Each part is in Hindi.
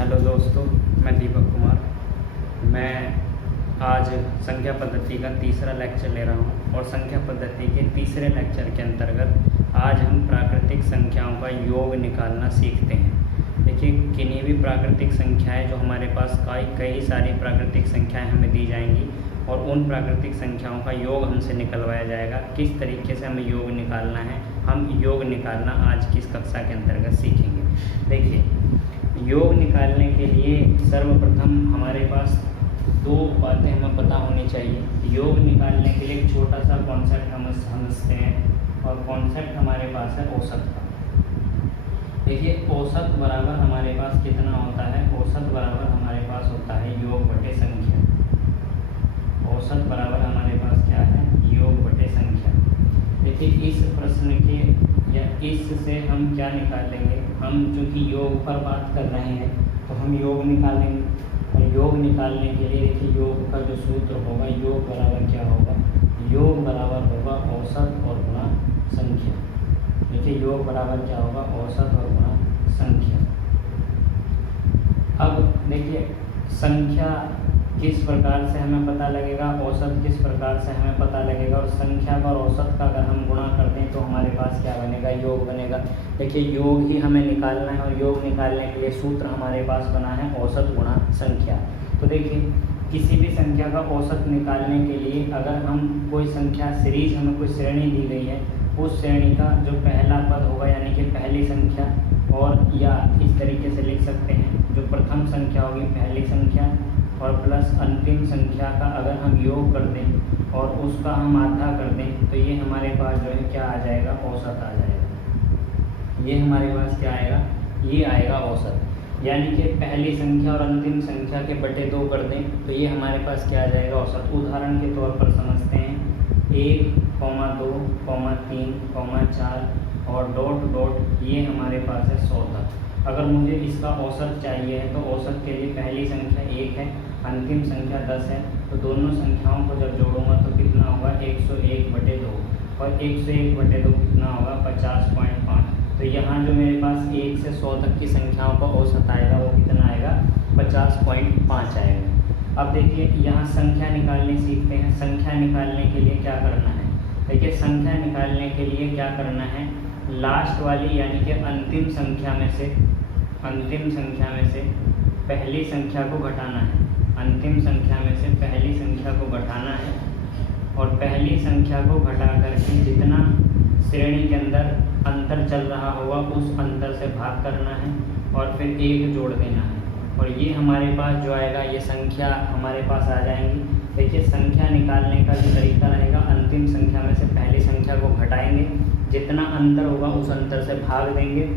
हेलो दोस्तों, मैं दीपक कुमार। मैं आज संख्या पद्धति का तीसरा लेक्चर ले रहा हूं और संख्या पद्धति के तीसरे लेक्चर के अंतर्गत आज हम प्राकृतिक संख्याओं का योग निकालना सीखते हैं। देखिए, किन्हीं भी प्राकृतिक संख्याएं जो हमारे पास कई सारी प्राकृतिक संख्याएं हमें दी जाएंगी और उन प्राकृतिक संख्याओं का योग हमसे निकलवाया जाएगा। किस तरीके से हमें योग निकालना है, हम योग निकालना आज की इस कक्षा के अंतर्गत सीखेंगे। देखिए, योग निकालने के लिए सर्वप्रथम हमारे पास दो बातें हमें पता होनी चाहिए। योग निकालने के लिए एक छोटा सा कॉन्सेप्ट हम समझते हैं और कॉन्सेप्ट हमारे पास है औसत का। देखिए, औसत बराबर हमारे पास कितना होता है? औसत बराबर हमारे पास होता है योग बटे संख्या। औसत बराबर हमारे पास क्या है? योग बटे संख्या। देखिए, इस प्रश्न के या इससे हम क्या निकालेंगे? हम चूँकि योग पर बात कर रहे हैं तो हम योग निकालेंगे और योग निकालने के लिए देखिए, योग का जो सूत्र होगा, योग बराबर क्या होगा? योग बराबर होगा औसत और गुणा संख्या। देखिए, योग बराबर क्या होगा? औसत और गुणा संख्या। अब देखिए, संख्या किस प्रकार से हमें पता लगेगा, औसत किस प्रकार से हमें पता लगेगा, और संख्या और औसत का अगर हम गुणा कर दें तो हमारे पास क्या बनेगा? योग बनेगा। देखिए, योग ही हमें निकालना है और योग निकालने के लिए सूत्र हमारे पास बना है औसत गुणा संख्या। तो देखिए, किसी भी संख्या का औसत निकालने के लिए अगर हम कोई संख्या सीरीज, हमें कोई श्रेणी दी गई है, उस श्रेणी का जो पहला पद होगा यानी कि पहली संख्या, और या इस तरीके से लिख सकते हैं, जो प्रथम संख्या होगी पहली संख्या और प्लस अंतिम संख्या का अगर हम योग कर दें और उसका हम आधा कर दें तो ये हमारे पास जो है क्या आ जाएगा? औसत आ जाएगा। ये हमारे पास क्या आएगा? ये आएगा औसत। यानी कि पहली संख्या और अंतिम संख्या के बटे 2 कर दें तो ये हमारे पास क्या आ जाएगा? औसत। उदाहरण के तौर पर समझते हैं, 1, 2, 3, 4 और डॉट डॉट, ये हमारे पास है 100 तक। अगर मुझे इसका औसत चाहिए है तो औसत के लिए पहली संख्या 1 है, अंतिम संख्या 10 है, तो दोनों संख्याओं को जब जोड़ूंगा तो कितना होगा? 101/2 और 101/2 कितना होगा? 50.5। तो यहाँ जो मेरे पास 1 से 100 तक की संख्याओं का औसत आएगा वो कितना आएगा? 50.5 आएगा। अब देखिए, यहाँ संख्या निकालनी सीखते हैं। संख्या निकालने के लिए क्या करना है? देखिए, संख्या निकालने के लिए क्या करना है? लास्ट वाली यानी कि अंतिम संख्या में से पहली संख्या को घटाना है। अंतिम संख्या में से पहली संख्या को घटाना है और पहली संख्या को घटा करके जितना श्रेणी के अंदर अंतर चल रहा होगा उस अंतर से भाग करना है और फिर 1 जोड़ देना है और ये हमारे पास जो आएगा, ये संख्या हमारे पास आ जाएंगी। देखिए, संख्या निकालने का जो तरीका रहेगा, अंतिम संख्या में से पहली संख्या को घटाएंगे, जितना अंतर होगा उस अंतर से भाग देंगे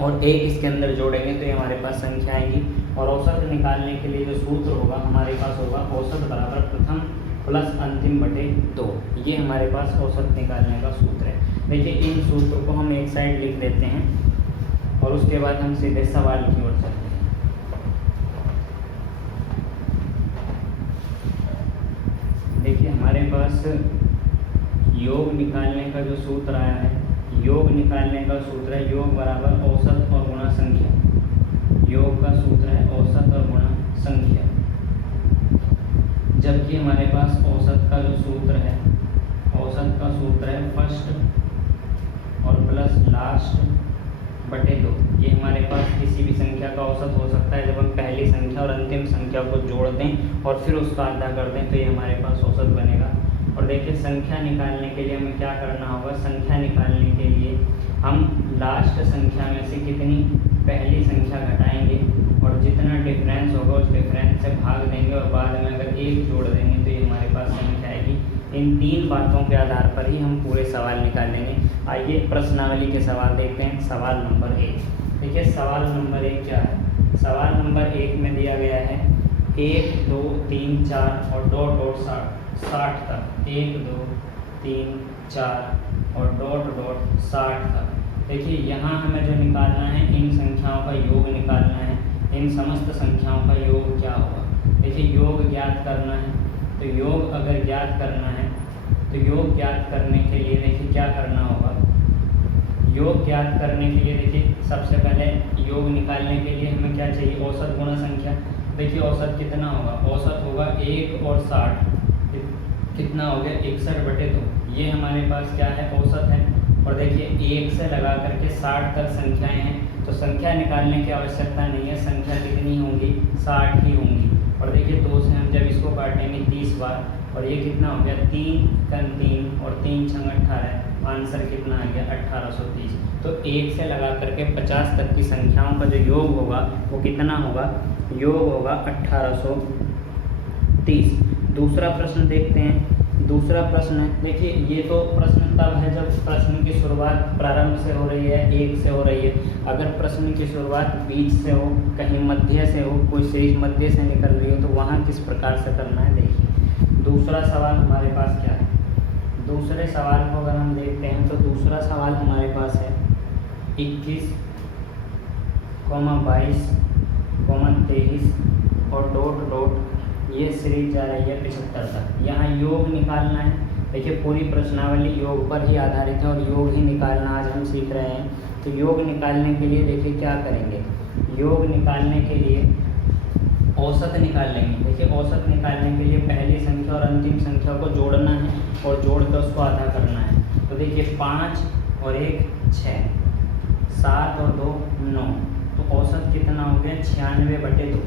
और 1 इसके अंदर जोड़ेंगे तो ये हमारे पास संख्या आएगी। और औसत निकालने के लिए जो सूत्र होगा हमारे पास होगा औसत बराबर प्रथम प्लस अंतिम बटे 2। ये हमारे पास औसत निकालने का सूत्र है। देखिए, इन सूत्र को हम एक साइड लिख देते हैं और उसके बाद हम सीधे सवाल की ओर चलते हैं। देखिए, हमारे पास योग निकालने का जो सूत्र आया है, योग निकालने का सूत्र है योग बराबर औसत और गुणा संख्या। योग का सूत्र है औसत और गुणा संख्या, जबकि हमारे पास औसत का जो सूत्र है, औसत का सूत्र है फर्स्ट और प्लस लास्ट बटे 2। ये हमारे पास किसी भी संख्या का औसत हो सकता है। जब हम पहली संख्या और अंतिम संख्या को जोड़ दें और फिर उसका आधा कर दें तो ये हमारे पास औसत बनेगा। और देखिए, संख्या निकालने के लिए हमें क्या करना होगा? संख्या निकालने के लिए हम लास्ट संख्या में से कितनी पहली संख्या घटाएंगे और जितना डिफरेंस होगा उस डिफरेंस से भाग देंगे और बाद में अगर 1 जोड़ देंगे तो ये हमारे पास संख्या आएगी। इन 3 बातों के आधार पर ही हम पूरे सवाल निकालेंगे। आइए प्रश्नावली के सवाल देखते हैं। सवाल नंबर 1। देखिए, सवाल नंबर 1 क्या है? सवाल नंबर 1 में दिया गया है 1, 2, 3, 4 और डॉट डॉट 60 तक। 1, 2, 3, 4 और डॉट डॉट 60 तक। देखिए, यहाँ हमें जो निकालना है, इन संख्याओं का योग निकालना है। इन समस्त संख्याओं का योग क्या होगा? देखिए, योग ज्ञात करना है तो योग अगर ज्ञात करना है तो योग ज्ञात करने के लिए देखिए क्या करना होगा? योग ज्ञात करने के लिए देखिए सबसे पहले योग निकालने के लिए हमें क्या चाहिए, औसत गुणा संख्या। देखिए औसत कितना होगा, औसत होगा 1 और 60, कितना हो गया 61/2। ये हमारे पास क्या है, औसत है। और देखिए 1 से लगा करके 60 तक संख्याएं हैं, तो संख्या निकालने की आवश्यकता नहीं है, संख्या कितनी होंगी, 60 ही होंगी। और देखिए 2 से हम जब इसको काटेंगे 30 बार, और ये कितना हो गया 3 कम 3 और 3 छंग 18, आंसर कितना आ गया 1830। तो 1 से लगा करके 50 तक की संख्याओं का जो योग होगा वो कितना होगा, योग होगा 1830। दूसरा प्रश्न देखते हैं। दूसरा प्रश्न है, देखिए ये तो प्रश्न तब है जब प्रश्न की शुरुआत प्रारंभ से हो रही है, 1 से हो रही है। अगर प्रश्न की शुरुआत बीच से हो, कहीं मध्य से हो, कोई सीरीज मध्य से निकल रही हो, तो वहाँ किस प्रकार से करना है देखिए। दूसरा सवाल हमारे पास क्या है, दूसरे सवाल को अगर हम देखते हैं तो दूसरा सवाल हमारे पास है 21, 22, 23 और डॉट डॉट, ये सीरीज जा रही है 75 तक। यहाँ योग निकालना है। देखिए पूरी प्रश्नावली योग पर ही आधारित है और योग ही निकालना आज हम सीख रहे हैं। तो योग निकालने के लिए देखिए क्या करेंगे, योग निकालने के लिए औसत निकाल लेंगे। देखिए औसत निकालने के लिए पहली संख्या और अंतिम संख्या को जोड़ना है और जोड़ कर उसको आधा करना है। तो देखिए 5 और 1 6, 7 और 2 9, तो औसत कितना हो गया 96/2।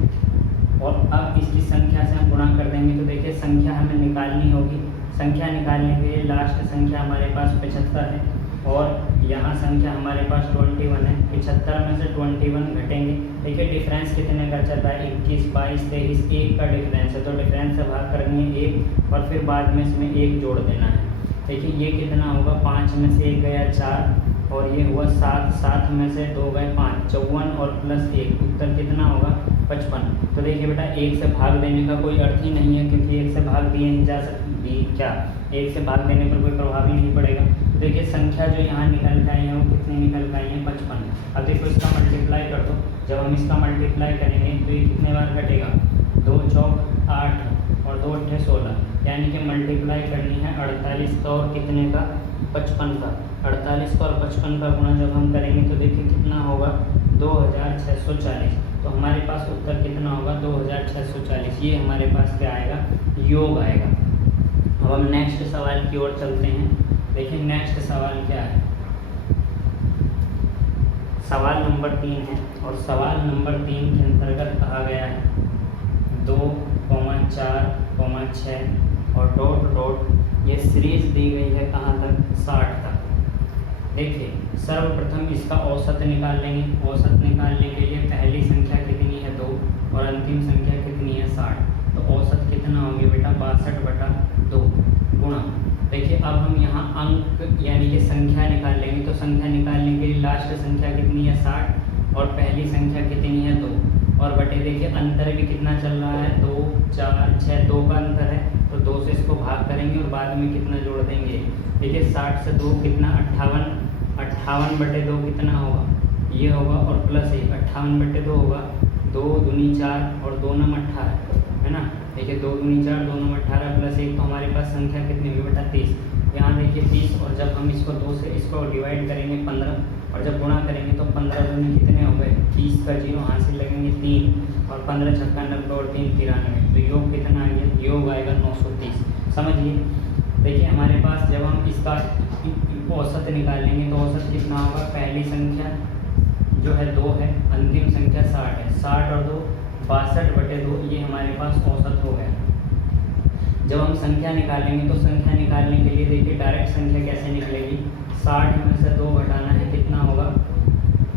और अब इसकी संख्या से हम गुणा कर देंगे, तो देखिए संख्या हमें निकालनी होगी। संख्या निकालने के लिए लास्ट संख्या हमारे पास 75 है और यहाँ संख्या हमारे पास 21 है। 75 में से 21 घटेंगे। देखिए डिफरेंस कितने का चल रहा है, 21, 22, 23, 1 का डिफरेंस है, तो डिफरेंस से भाग करेंगे 1 और फिर बाद में इसमें 1 जोड़ देना है। देखिए ये कितना होगा, 5 में से 1 गया 4 और ये हुआ 7, 7 में से 2 गए 5, 54 और प्लस 1, उत्तर कितना होगा 55। तो देखिए बेटा 1 से भाग देने का कोई अर्थ ही नहीं है, क्योंकि 1 से भाग दिए नहीं जा सकती, क्या 1 से भाग देने पर कोई प्रभाव ही नहीं पड़ेगा। तो देखिए संख्या जो यहाँ निकल के आई है वो कितनी निकल के आई है 55। अब देखो इसका मल्टीप्लाई कर दो, जब हम इसका मल्टीप्लाई करेंगे तो ये कितने बार घटेगा, 2 चौक 8 और 2 अट्ठे 16, यानी कि मल्टीप्लाई करनी है 48 का और कितने का 55 का। 48 का और 55 का गुणा जब हम करेंगे तो देखिए कितना होगा 2640। तो हमारे पास उत्तर कितना होगा 2640। ये हमारे पास क्या आएगा, योग आएगा। अब हम नेक्स्ट सवाल की ओर चलते हैं। देखिए नेक्स्ट सवाल क्या है, सवाल नंबर 3 है और सवाल नंबर 3 के अंतर्गत कहा गया है 2, 4, 6 और डॉट डॉट, ये सीरीज दी गई है कहाँ तक, 60 तक। देखिए सर्वप्रथम इसका औसत निकाल लेंगे। औसत निकालने के लिए पहली संख्या कितनी है 2 और अंतिम संख्या कितनी है 60, तो औसत कितना होगी बेटा 62/2 गुणा। देखिए अब हम यहाँ अंक यानी कि संख्या निकाल लेंगे, तो संख्या निकालने के लिए लास्ट संख्या कितनी है 60 और पहली संख्या कितनी है 2 और बटे, देखिए अंतर भी कितना चल रहा है 2, 4, 6, 2 का अंतर है, तो 2 से इसको भाग करेंगे और बाद में कितना जोड़ देंगे। देखिए 60 से 2 कितना 58, 58/2 कितना होगा, ये होगा और प्लस 1, 58/2 होगा, 2 दूनी 4 और 2 नम 18 है ना। देखिए 2 दूनी 4, 2 नम 18 प्लस 1, तो हमारे पास संख्या कितनी होगी बेटा 30। यहाँ देखिए 30 और जब हम इसको 2 से इसको डिवाइड करेंगे 15 और जब गुणा करेंगे तो 15 दूनी कितने हो गए 30 का 0 हासिल लगेंगे 3 और 15 छक्का 90 और 3 93। तो योग कितना आ गया, योग आएगा 930। समझिए देखिए हमारे पास जब हम इसका औसत निकालेंगे तो औसत कितना होगा, पहली संख्या जो है 2 है, अंतिम संख्या 60 है, 60 और 2 62/2, ये हमारे पास औसत हो गया। जब हम संख्या निकालेंगे तो संख्या निकालने के लिए देखिए डायरेक्ट संख्या कैसे निकलेगी, 60 में से 2 घटाना है, कितना होगा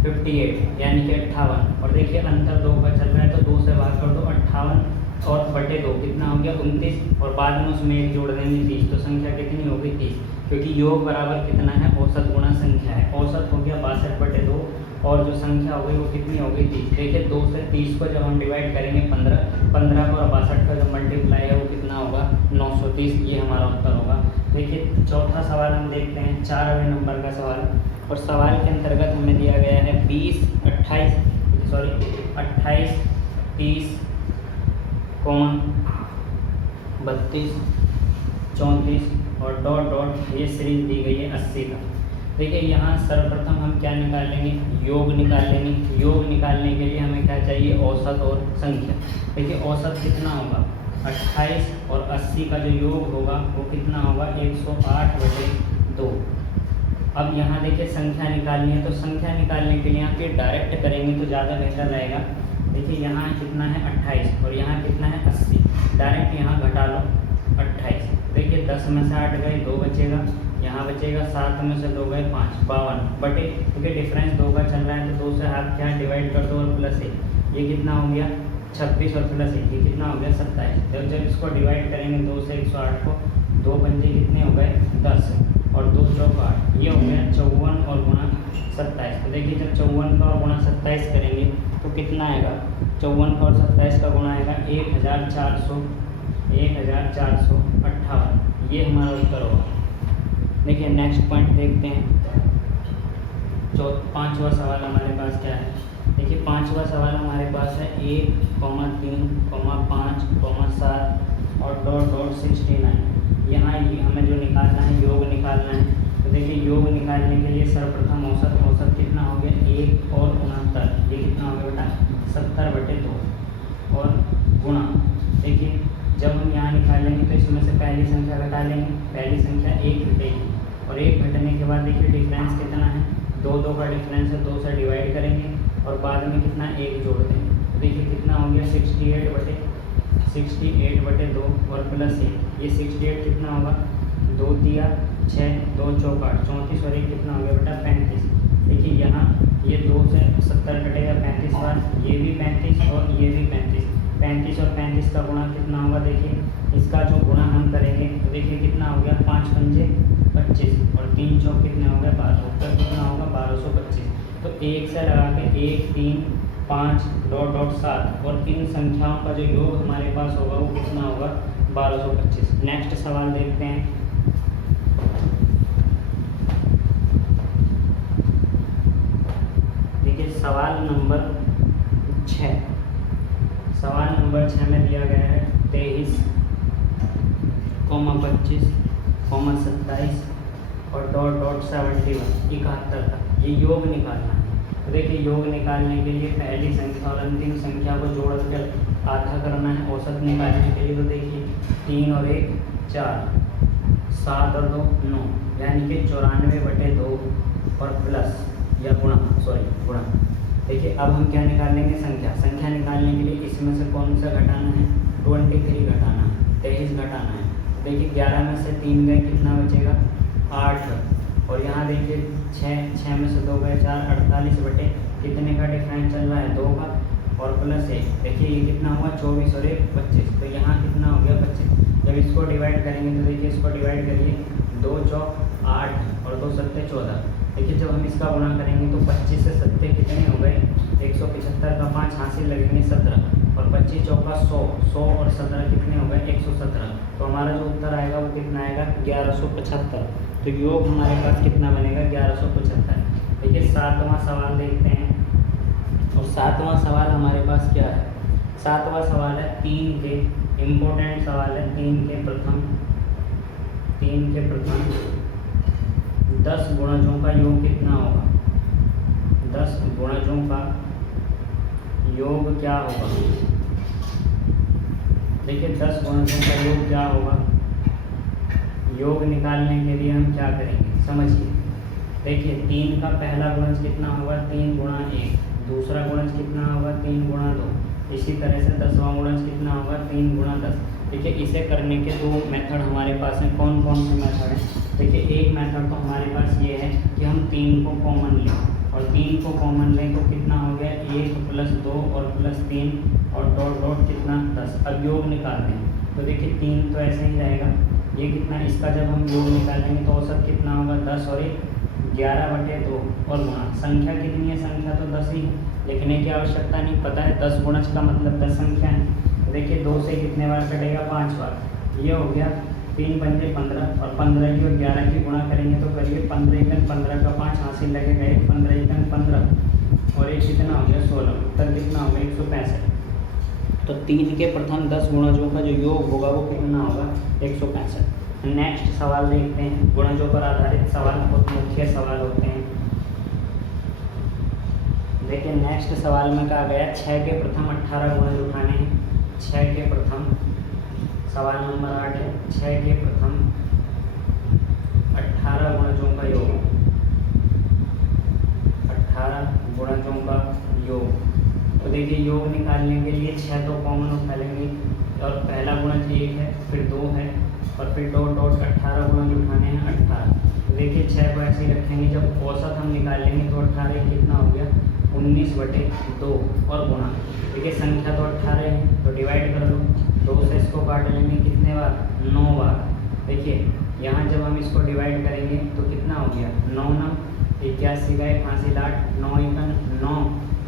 58 यानी कि 58 और देखिए अंतर 2 का चल रहा है तो 2 से भाग कर दो, 58 और बटे 2 कितना हो गया 29 और बाद में उसमें 1 जोड़ देंगे 30, तो संख्या कितनी होगी 30, क्योंकि योग बराबर कितना है औसत गुणा संख्या है। औसत हो गया 62/2 और जो संख्या हो गई वो कितनी हो गई 30। देखिए 2 से 30 को जब हम डिवाइड करेंगे 15 को और 62 का जो मल्टीप्लाई है वो कितना होगा 930, ये हमारा उत्तर होगा। देखिए चौथा सवाल हम देखते हैं, 4वें नंबर का सवाल, और सवाल के अंतर्गत हमें दिया गया है 28, 30, 32, 34 और डॉट डॉट, ये सीरीज दी गई है 80 तक। देखिए यहाँ सर्वप्रथम हम क्या निकाल लेंगे, योग निकाल लेंगे। योग निकालने के लिए हमें क्या चाहिए, औसत और संख्या। देखिए औसत कितना होगा, 28 और 80 का जो योग होगा वो कितना होगा, 108/2। अब यहाँ देखिए संख्या निकालनी है, तो संख्या निकालने के लिए यहाँ पे डायरेक्ट करेंगे तो ज़्यादा बेहतर रहेगा। देखिए यहाँ कितना है 28 और यहाँ कितना है 80, डायरेक्ट यहाँ घटा लो 28। देखिए 10 में से 8 गए, 2 बचेगा, यहाँ बचेगा 7 में से 2 गए 5, 52 बटे, क्योंकि डिफरेंस 2 का चल रहा है तो 2 से हाथ क्या डिवाइड कर दो और प्लस 1, ये कितना हो गया 26 और प्लस 1 ये कितना हो गया 27। जब इसको डिवाइड करेंगे 2 से 108 को, 2 पंजे कितने हो गए 10 और 2 चौक 8, ये हो गया 54 और गुणा 27। तो देखिए जब 54 का और गुणा 27 करेंगे तो कितना आएगा, 54 का और 27 का गुणा आएगा 1458, ये हमारा उत्तर होगा। देखिए नेक्स्ट पॉइंट देखते हैं, पाँचवा सवाल हमारे पास क्या है। देखिए पाँचवा सवाल हमारे पास है 1, 3, 5, 7 और ... 69। यहाँ ये हमें जो निकालना है, योग निकालना है। तो देखिए योग निकालने के लिए सर्वप्रथम औसत कितना हो गया 1 और 69, ये कितना हो गया बेटा 70/2 और गुणा। देखिए जब हम यहाँ निकालेंगे तो इसमें से पहली संख्या घटा लेंगे, पहली संख्या 1 घटेगी और 1 घटने के बाद देखिए डिफरेंस कितना है, 2 का डिफरेंस है, 2 से डिवाइड करेंगे और बाद में कितना 1 जोड़ देंगे। तो देखिए कितना हो गया 68/2 और प्लस 1, ये 68 कितना होगा 2 दिया 6, 2 चौक 8, 34 और 1 कितना हो गया बेटा 35। देखिए यहाँ ये 2 से 70 कटेगा 35 बार, ये भी 35 और ये भी 35, 35 और 35 का गुणा कितना होगा, देखिए इसका जो गुणा हम करेंगे तो देखिए कितना हो गया 5 पंजे 25 और 3 चौक कितने हो गए 12, उत्तर कितना होगा 1225। तो 1 से लगा के 1, 3, 5, ... 7 और इन संख्याओं का जो योग हमारे पास होगा वो कितना होगा 1225। नेक्स्ट सवाल देखते हैं। देखिए सवाल नंबर 6, सवाल नंबर 6 में दिया गया है 23, 25, 27 और ... 71 तक ये योग निकालना है। तो देखिए योग निकालने के लिए पहली संख्या और अंतिम संख्या को जोड़कर आधा करना है। औसत निकालने के लिए तो देखिए 3 और 1 4, 7 और 2 9, यानी कि 94/2 और प्लस या गुणा। देखिए अब हम क्या निकालेंगे, संख्या निकालने के लिए इसमें से कौन सा घटाना है, 23 घटाना है, 23 घटाना है। देखिए 11 में से 3 गए, कितना बचेगा 8 और यहाँ देखिए 6 में से 2 गए 4, 48 बटे कितने का डिफरेंस चल रहा है 2 का और प्लस 1, देखिए ये कितना हुआ 24 और 1 25, तो यहाँ कितना हो गया 25। जब इसको डिवाइड करेंगे तो देखिए इसको डिवाइड करिए, 2 चौक 8 और 2 सत्ते 14। देखिए जब हम इसका गुणा करेंगे तो 25 से 7 कितने हो गए 175 का 5 हासिल लगेंगे 17 और 25 चौका 100 और 17 कितने हो गए 117। तो हमारा जो उत्तर आएगा वो कितना आएगा 1175। तो योग हमारे पास कितना बनेगा 1175। देखिए 7वां सवाल देखते हैं और 7वां सवाल हमारे पास क्या है, 7वां सवाल है 3 के, इम्पोर्टेंट सवाल है 3 के प्रथम 10 गुणजों का योग कितना होगा, 10 गुणजों का योग क्या होगा। देखिए 10 गुणजों का योग क्या होगा, योग निकालने के लिए हम क्या करेंगे समझिए। देखिए 3 का पहला गुणज कितना होगा 3 गुणा 1, दूसरा गुणज कितना होगा 3 गुणा 2, इसी तरह से 10वां गुणज कितना होगा 3 गुणा 10। देखिए इसे करने के 2 मेथड हमारे पास हैं। कौन कौन से मेथड हैं, देखिए एक मेथड तो हमारे पास ये है कि हम 3 को कॉमन लें और 3 को कॉमन लें तो कितना हो गया 1 प्लस 2 और प्लस 3 और डॉट कितना 10। अब योग निकालते हैं तो देखिए 3 तो ऐसे ही रहेगा, ये कितना, इसका जब हम योग निकालेंगे तो औसत कितना होगा 10 और 1 11/2 और गुणा। संख्या कितनी है, संख्या तो 10 ही है, लिखने की आवश्यकता नहीं, पता है 10 गुणज का मतलब 10 संख्या है। तो देखिए 2 से कितने बार कटेगा 5 बार, ये हो गया 3 पंजे 15 और 15 की और 11 की गुणा करेंगे तो करिए 15 एकन 15 का 5 हासिल लगेगा 1, 15 एकन 15 और 1 कितना हो गया 16, उत्तर कितना होगा 165। तो 3 के प्रथम 10 गुणजों का जो योग होगा वो कितना होगा 165। नेक्स्ट सवाल देखते हैं। गुणजों पर आधारित सवाल बहुत मुख्य सवाल होते हैं। देखिए नेक्स्ट सवाल में कहा गया 6 के प्रथम 18 गुणज उठाने हैं। 6 के प्रथम, सवाल नंबर 8 है, 6 के प्रथम 18 गुणजों का योग, 18 गुणजों का योग। तो देखिए योग निकालने के लिए 6 तो कॉमन उठा लेंगे और पहला गुणज 1 है, फिर 2 है और फिर डॉट डॉट 18 गुणज उठाने हैं 18। तो देखिए 6 को ऐसे ही रखेंगे, जब औसत हम निकाल लेंगे तो 18 कितना हो गया 19/2 और गुणा। देखिए संख्या तो 18 है तो डिवाइड कर लो, 2 से इसको काट लेंगे कितने बार 9 बार। देखिए यहाँ जब हम इसको डिवाइड करेंगे तो कितना हो गया 9 9 81 गए, 5 8 9 9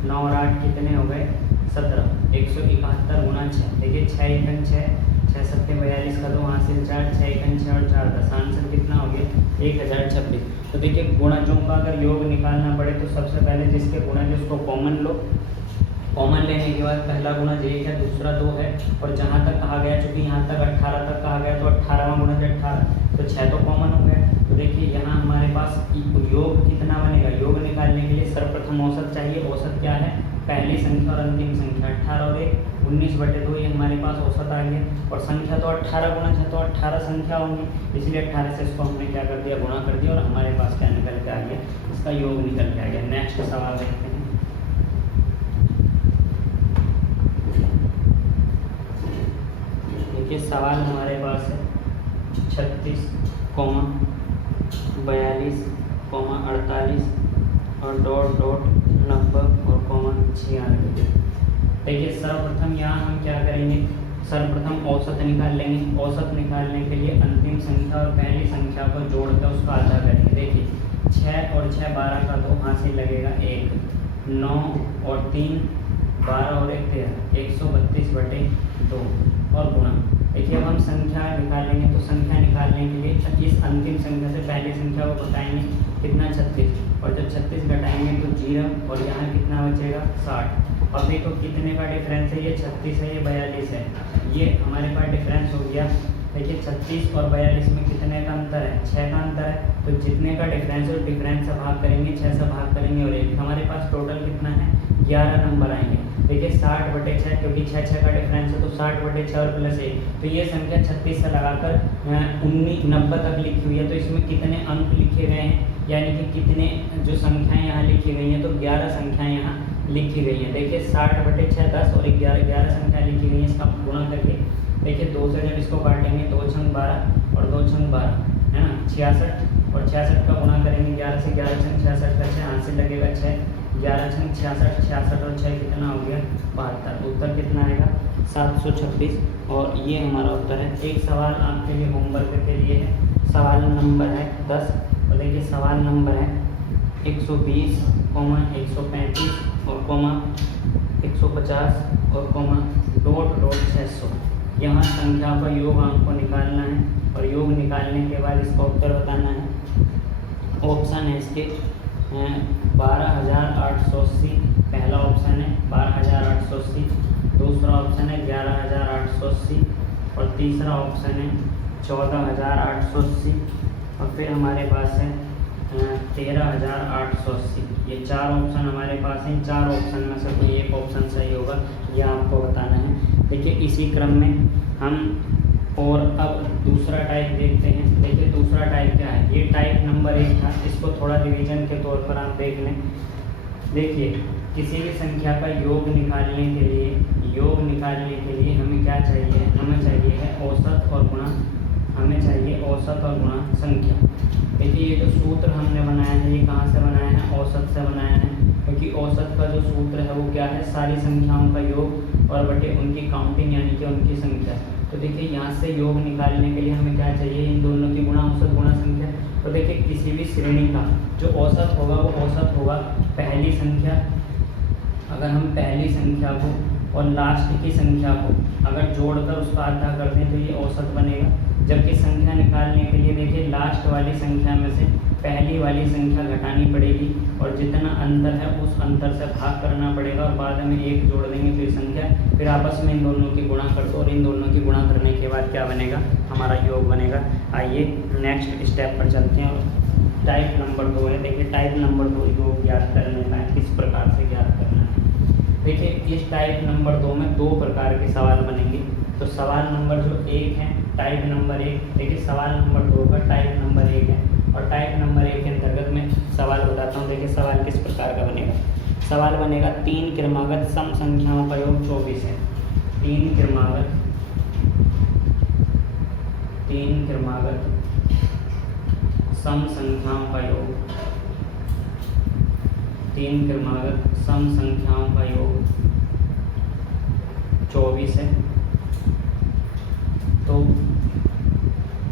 9 और 8 कितने हो गए 17, 171 गुणा 6। देखिए 6 एकन 6, 6 7 42 का 2 हासिल 4, 6 एकन 6 और 4 10, आंसर कितना हो गया 1026। तो देखिए गुणजों का अगर योग निकालना पड़े तो सबसे पहले जिसके गुणज उसको कॉमन लो। कॉमन लेने के बाद पहला गुणज 1 है, दूसरा 2 है और जहाँ तक कहा गया, चूँकि यहाँ तक 18 तक कहा गया तो 18वां गुणज 18, तो 6 तो कॉमन हो गया। तो देखिए यहाँ हमारे पास योग कितना बनेगा, योग निकालने के लिए सर्वप्रथम औसत चाहिए। औसत क्या है, पहली संख्या और अंतिम संख्या 18 और 1 19/2, ये हमारे पास औसत आ गया। और संख्या तो 18 गुणज है तो 18 संख्या होंगी, इसलिए 18 से इसको हमने क्या कर दिया गुणा कर दिया और हमारे पास क्या निकल के आ गया, इसका योग निकल के आ गया। नेक्स्ट सवाल देखते हैं। देखिए सवाल हमारे पास है 36, 42, 48 और डॉट डॉट 90 और 96। देखिए सर्वप्रथम यहाँ हम क्या करेंगे, सर्वप्रथम औसत निकाल लेंगे। औसत निकालने के लिए अंतिम संख्या और पहली संख्या को जोड़कर उसका आधा करेंगे। देखिए 6 और 6 12 का 2 हासिल लगेगा 1, 9 और 3 12 और 1 13, 132/2 और गुणा। देखिए अब हम संख्या निकालेंगे तो संख्या निकालने के लिए इस अंतिम संख्या से पहली संख्या को घटाएंगे कितना 36, और जब 36 घटाएंगे तो 0 और यहाँ कितना बचेगा 60। अब देखो कितने का डिफरेंस है, ये 36 है, ये 42 है, ये हमारे पास डिफरेंस हो गया। देखिए 36 और 42 में कितने का अंतर है, 6 का अंतर है। तो जितने का डिफरेंस है डिफरेंस से भाग करेंगे, 6 से भाग करेंगे और 1, हमारे पास टोटल कितना है 11 नंबर आएंगे। देखिए 60/6, क्योंकि 6 का डिफरेंस है तो 60/6 और +1, तो ये संख्या 36 से लगाकर 90 तक लिखी हुई है। तो इसमें कितने अंक लिखे गए हैं, यानी कि कितने जो संख्याएं यहाँ लिखी गई हैं, तो 11 संख्याएं यहाँ लिखी गई हैं। देखिए 60/6 10 और 11 संख्या लिखी गई हैं, इसका गुणा करके देखिए 2 से जब इसको काटेंगे 2 छंग 12 और 2 छंग 12 है ना 66, और 66 का गुणा करेंगे 11 से, 11 छंग 66 का 6 हासिल लगेगा 6, 11 छंग 66, 66 और 6 कितना हो गया 72। उत्तर कितना आएगा 726 और ये हमारा उत्तर है। एक सवाल आपके लिए होमवर्क के लिए है, सवाल नंबर है 10 और देखिए सवाल नंबर है 120, 135 और 150 और डॉट डॉट 600। यहाँ संख्या का योग आपको निकालना है और योग निकालने के बाद इसका उत्तर बताना है। ऑप्शन है इसके 12,880, पहला ऑप्शन है 12,880, दूसरा ऑप्शन है 11,880 और तीसरा ऑप्शन है 14,880 और फिर हमारे पास है 13,880। ये 4 ऑप्शन हमारे पास हैं। 4 ऑप्शन में से कोई एक ऑप्शन सही होगा, ये आपको बताना है। देखिए इसी क्रम में हम और अब दूसरा टाइप देखते हैं। देखिए दूसरा टाइप क्या है, ये टाइप नंबर 1 था, इसको थोड़ा डिवीजन के तौर पर आप देख लें। देखिए किसी भी संख्या का योग निकालने के लिए हमें क्या चाहिए, हमें चाहिए है औसत और गुणा, हमें चाहिए औसत और गुणा संख्या। देखिए ये जो सूत्र हमने बनाया है ये कहाँ से बनाया है, औसत से बनाया है, क्योंकि औसत का जो सूत्र है वो क्या है, सारी संख्याओं का योग और बटे उनकी काउंटिंग यानी कि उनकी संख्या। तो देखिए यहाँ से योग निकालने के लिए हमें क्या चाहिए, इन दोनों की गुणा औसत गुणा संख्या। तो देखिए किसी भी श्रेणी का जो औसत होगा वो औसत होगा पहली संख्या, अगर हम पहली संख्या को और लास्ट की संख्या को अगर जोड़कर उसका आधा कर दें तो ये औसत बनेगा। जबकि संख्या निकालने के लिए देखिए लास्ट वाली संख्या में से पहली वाली संख्या घटानी पड़ेगी और जितना अंतर है उस अंतर से भाग करना पड़ेगा और बाद में 1 जोड़ देंगे तो ये संख्या, फिर आपस में इन दोनों की गुणा कर दो और इन दोनों की गुणा करने के बाद क्या बनेगा, हमारा योग बनेगा। आइए नेक्स्ट स्टेप पर चलते हैं और टाइप नंबर 2 है। देखिए टाइप नंबर 2 योग ज्ञात करने का है, किस प्रकार से ज्ञात करना है। देखिए इस टाइप नंबर 2 में 2 प्रकार के सवाल बनेंगे। तो सवाल नंबर जो 1 है टाइप नंबर 1, देखिए सवाल नंबर 2 का टाइप नंबर 1 है और टाइप नंबर 1 के अंतर्गत मैं सवाल बताता हूँ। देखिए सवाल किस प्रकार का बनेगा। सवाल बनेगा 3 क्रमागत सम संख्याओं का योग 24 है। 3 क्रमागत सम संख्याओं का योग, 3 क्रमागत सम संख्याओं का योग 24 है। तो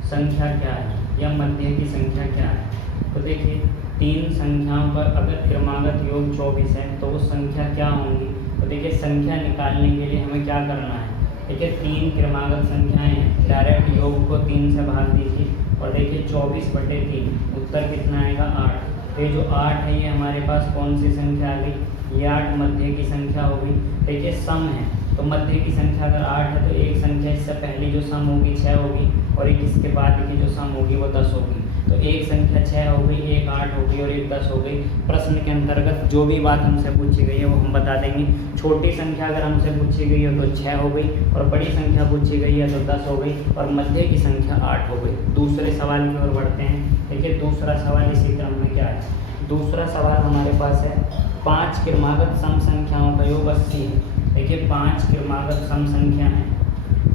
संख्या क्या है या मध्य की संख्या क्या है। तो देखिए 3 संख्याओं का अगर क्रमागत योग 24 है तो वो संख्या क्या होंगी। तो देखिए संख्या निकालने के लिए हमें क्या करना है। देखिए 3 क्रमागत संख्याएं हैं, डायरेक्ट योग को 3 से भाग दीजिए और देखिए 24/3 उत्तर कितना आएगा 8। ये जो 8 है ये हमारे पास कौन सी संख्या आ गई, ये 8 मध्य की संख्या हो गई। देखिए सम है तो मध्य की संख्या अगर 8 है तो एक संख्या इससे पहले जो सम होगी 6 होगी और एक इसके बाद की जो सम होगी वो 10 होगी। तो एक संख्या 6 हो गई, एक 8 हो गई और एक 10 हो गई। प्रश्न के अंतर्गत जो भी बात हमसे पूछी गई है वो हम बता देंगे। छोटी संख्या अगर हमसे पूछी गई है तो 6 हो गई और बड़ी संख्या पूछी गई है तो 10 हो गई और मध्य की संख्या 8 हो गई। दूसरे सवाल की ओर बढ़ते हैं। देखिए दूसरा सवाल इसी क्रम में क्या है। दूसरा सवाल हमारे पास है 5 क्रमागत सम संख्याओं का योग 80 है। देखिए 5 क्रमागत सम संख्या है,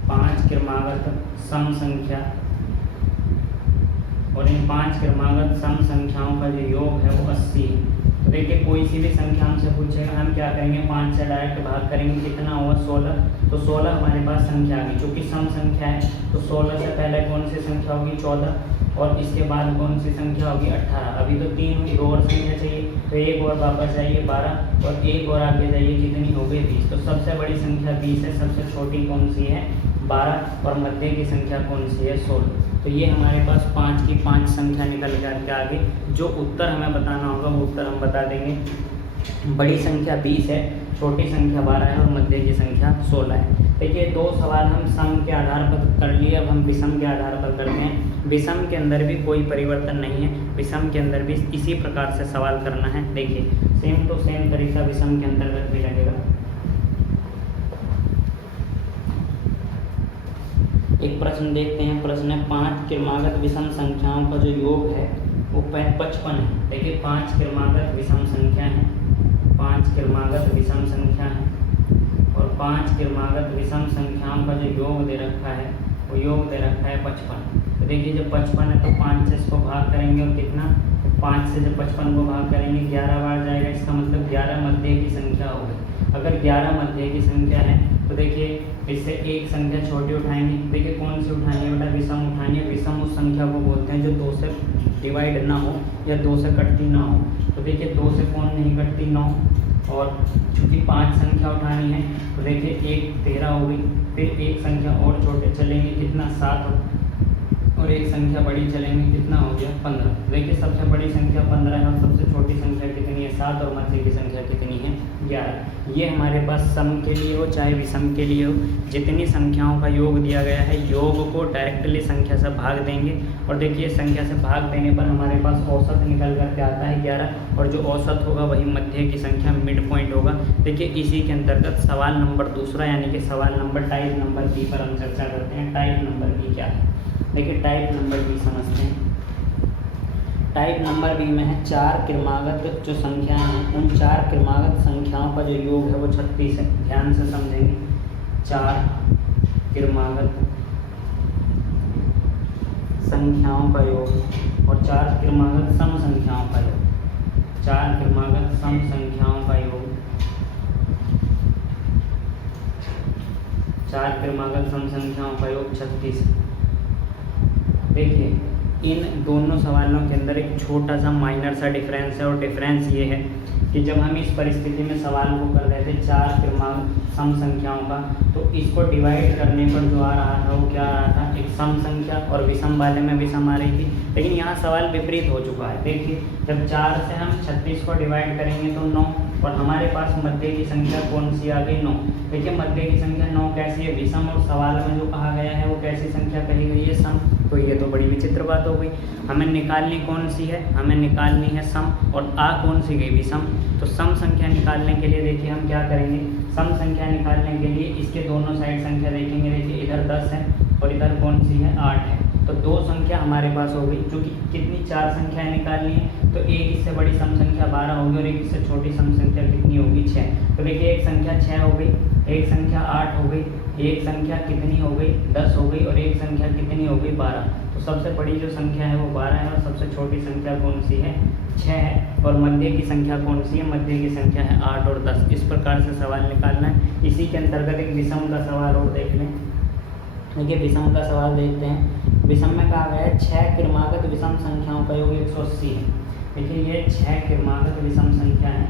5 क्रमागत सम संख्या और इन 5 क्रमागत सम संख्याओं का जो योग है वो 80 है। तो देखिए कोई सी भी संख्या हमसे पूछेगा हम क्या करेंगे 5 से डायरेक्ट भाग करेंगे, कितना होगा 16। तो 16 हमारे पास संख्या आ गई। चूँकि सम संख्या है तो 16 से पहले कौन सी संख्या होगी 14 और इसके बाद कौन सी संख्या होगी 18। अभी तो 3 हुई, 2 और संख्या चाहिए तो एक और वापस जाइए 12 और एक और आगे जाइए, कितनी हो गई 20। तो सबसे बड़ी संख्या 20 है, सबसे छोटी कौन सी है 12 और मध्य की संख्या कौन सी है 16। तो ये हमारे पास 5 की 5 संख्या निकल करके आ गई। जो उत्तर हमें बताना होगा वो उत्तर हम बता देंगे। बड़ी संख्या 20 है, छोटी संख्या 12 है और मध्य की संख्या 16 है। देखिए 2 सवाल हम सम के आधार पर कर लिए, अब हम विषम के आधार पर करते हैं। विषम के अंदर भी कोई परिवर्तन नहीं है, विषम के अंदर भी इसी प्रकार से सवाल करना है। देखिए सेम टू सेम तरीका विषम के अंतर्गत भी लगेगा। एक प्रश्न देखते हैं। प्रश्न है 5 क्रमागत विषम संख्याओं का जो योग है वो 55 है। देखिए 5 क्रमागत विषम संख्या है, 5 क्रमागत विषम संख्या है और 5 क्रमागत विषम संख्याओं का जो योग दे रखा है वो योग दे रखा है 55। तो देखिए जब 55 है तो 5 से इसको भाग करेंगे और कितना 5 से जब 55 को भाग करेंगे 11 बार जाएगा, इसका मतलब 11 मध्य की संख्या हो गई। अगर 11 मध्य की संख्या है तो देखिए इससे एक संख्या छोटी उठाएंगे। देखिए कौन सी उठानी है बेटा, विषम उठानी है। विषम उस संख्या को बोलते हैं जो 2 से डिवाइड ना हो या 2 से कटती ना हो। तो देखिए 2 से कौन नहीं कटती 9 और चूँकि 5 संख्या उठानी है तो देखिए 1 13 हो गई, फिर एक संख्या और छोटे चलेंगे कितना 7 और एक संख्या बड़ी चलेंगे कितना हो गया 15। देखिए सबसे बड़ी संख्या 15 है और सबसे छोटी संख्या कितनी है 7 और मध्य की संख्या कितनी है 11। ये हमारे पास सम के लिए हो चाहे विषम के लिए हो, जितनी संख्याओं का योग दिया गया है योग को डायरेक्टली संख्या से भाग देंगे और देखिए संख्या से भाग देने पर हमारे पास औसत निकल करके आता है 11 और जो औसत होगा वही मध्य की संख्या मिड पॉइंट होगा। देखिए इसी के अंतर्गत सवाल नंबर दूसरा यानी कि सवाल नंबर टाइप नंबर बी पर हम चर्चा करते हैं। टाइप नंबर बी क्या है। देखिए टाइप नंबर बी समझते हैं। टाइप नंबर बी में है 4 क्रमागत जो संख्याएं हैं उन 4 क्रमागत संख्याओं का जो योग है वो 36 है। ध्यान से समझेंगे 4 क्रमागत संख्याओं का योग और 4 क्रमागत सम संख्याओं का योग, 4 क्रमागत सम संख्याओं का योग, 4 क्रमागत सम संख्याओं का योग 36। देखिए इन दोनों सवालों के अंदर एक छोटा सा माइनर सा डिफरेंस है और डिफरेंस ये है कि जब हम इस परिस्थिति में सवाल को कर रहे थे 4 क्रमागत सम संख्याओं का तो इसको डिवाइड करने पर जो आ रहा था वो क्या आ रहा था एक सम संख्या और विषम वाले में विषम आ रही थी। लेकिन यहाँ सवाल विपरीत हो चुका है। देखिए जब 4 से हम 36 को डिवाइड करेंगे तो 9 और हमारे पास मध्य की संख्या कौन सी आ गई 9। देखिए मध्य की संख्या 9 कैसी है, विषम, और सवाल में जो कहा गया है वो कैसी संख्या कही गई है, सम। तो ये तो बड़ी विचित्र बात हो गई। हमें निकालनी कौन सी है, हमें निकालनी है सम, और आ कौन सी गई, विषम। तो सम संख्या निकालने के लिए देखिए हम क्या करेंगे, सम संख्या निकालने के लिए इसके दोनों साइड संख्या देखेंगे। देखिए इधर 10 है और इधर कौन सी है, 8 है। तो 2 संख्या हमारे पास हो गई, क्योंकि कितनी 4 संख्याएं निकालनी है, तो एक इससे बड़ी सम संख्या 12 होगी और एक इससे छोटी सम संख्या कितनी होगी, 6। तो देखिए एक संख्या 6 हो गई, एक संख्या 8 हो गई, एक संख्या कितनी हो गई, 10 हो गई, और एक संख्या कितनी हो गई, 12। तो सबसे बड़ी जो संख्या है वो 12 है और सबसे छोटी संख्या कौन सी है, 6 है। और मध्य की संख्या कौन सी है, मध्य की संख्या है 8 और 10। इस प्रकार से सवाल निकालना है। इसी के अंतर्गत एक विषम का सवाल और देख लें। देखिए विषम का सवाल देखते हैं। विषम में कहा गया है 6 क्रमागत विषम संख्याओं का योग 180 है। देखिए ये 6 क्रमागत विषम संख्या है,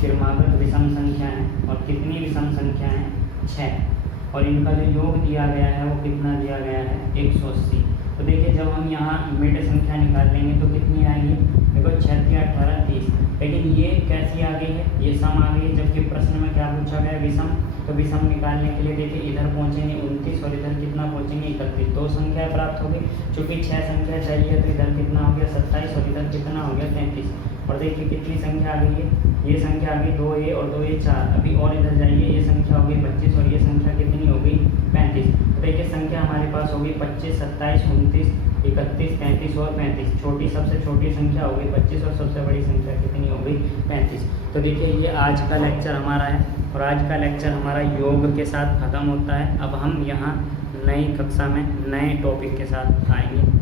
क्रमागत विषम संख्या है, और कितनी विषम संख्या है, 6, और इनका जो योग दिया गया है वो कितना दिया गया है, 180। तो देखिए जब हम यहाँ मिड संख्या निकाल लेंगे तो कितनी आएगी, देखो 6 × 18 30। लेकिन ये कैसी आ गई है, ये सम आ गई है, जबकि प्रश्न में क्या पूछा गया, विषम। तो विषम निकालने के लिए देखिए इधर पहुँचेंगे 29 और इधर कितना पहुँचेंगे, 31। 2 संख्याएँ प्राप्त हो गई। चूँकि 6 संख्या चाहिए तो इधर कितना हो गया, 27, और इधर कितना हो गया, 33। और देखिए कितनी संख्या आ गई है, ये संख्या आ गई 2a और 2a 4। अभी और इधर जाइए, ये संख्या हो गई 25 और ये संख्या कितनी हो गई, 35। तो देखिए संख्या हमारे पास हो गई 25, 27, 29, 31, 33 और 35। छोटी सबसे छोटी संख्या हो गई 25 और सबसे बड़ी संख्या कितनी हो गई, 35। तो देखिए ये आज का लेक्चर हमारा है, और आज का लेक्चर हमारा योग के साथ ख़त्म होता है। अब हम यहाँ नई कक्षा में नए टॉपिक के साथ आएंगे।